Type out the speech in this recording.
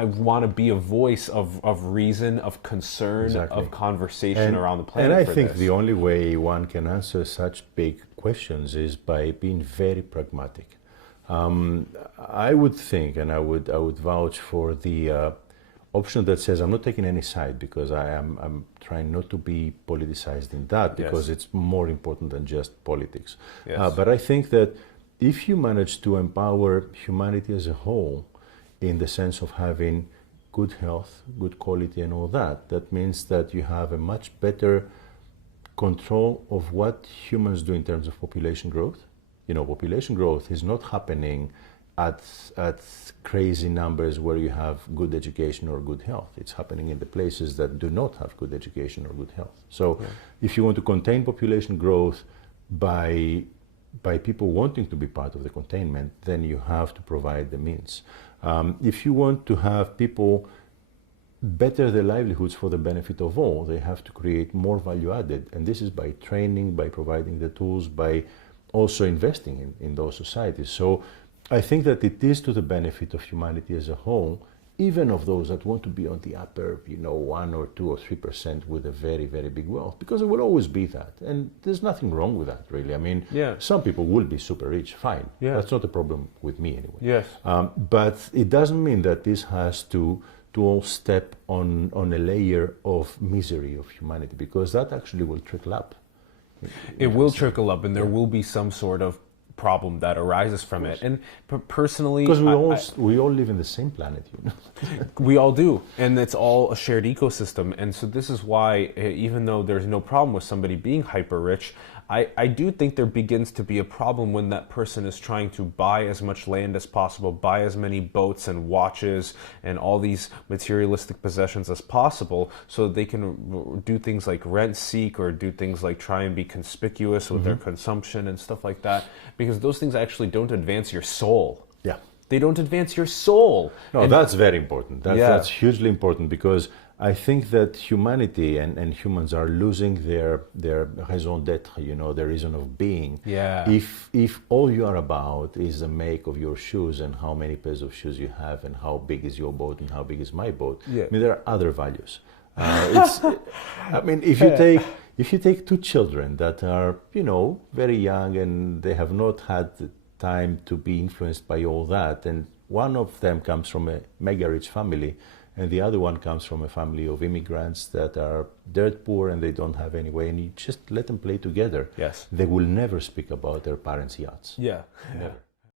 I want to be a voice of reason, of concern, Exactly. of conversation around the planet. And I for think this. the only way one can answer such big questions is by being very pragmatic. I would think, and I would vouch for the option that says I'm not taking any side, because I'm trying not to be politicized in that, because it's more important than just politics. But I think that if you manage to empower humanity as a whole, in the sense of having good health, good quality and all that, that means that you have a much better control of what humans do in terms of population growth. You know, population growth is not happening at crazy numbers where you have good education or good health. It's happening in the places that do not have good education or good health. So if you want to contain population growth by people wanting to be part of the containment, then you have to provide the means. If you want to have people better their livelihoods for the benefit of all, they have to create more value added. And this is by training, by providing the tools, by also investing in those societies. So I think that it is to the benefit of humanity as a whole, even of those that want to be on the upper, 1 or 2 or 3% with a very, very big wealth, because there will always be that. And there's nothing wrong with that, really. I mean, some people will be super rich, fine. That's not a problem with me anyway. But it doesn't mean that this has to all step on a layer of misery of humanity, because that actually will trickle up. It will trickle up, and there will be some sort of problem that arises from it. And personally, because we all live in the same planet, we all do, and it's all a shared ecosystem. And so this is why, even though there's no problem with somebody being hyper rich, I do think there begins to be a problem when that person is trying to buy as much land as possible, buy as many boats and watches and all these materialistic possessions as possible, so they can do things like rent seek, or do things like try and be conspicuous with their consumption and stuff like that, because those things actually don't advance your soul. They don't advance your soul. No, and that's very important. That's hugely important, because I think that humanity and humans are losing their raison d'être, their reason of being. If all you are about is the make of your shoes and how many pairs of shoes you have and how big is your boat and how big is my boat, I mean, there are other values. I mean, if you take two children that are, very young and they have not had the time to be influenced by all that, and one of them comes from a mega rich family, and the other one comes from a family of immigrants that are dirt poor and they don't have any way, and you just let them play together. They will never speak about their parents' yachts. Never.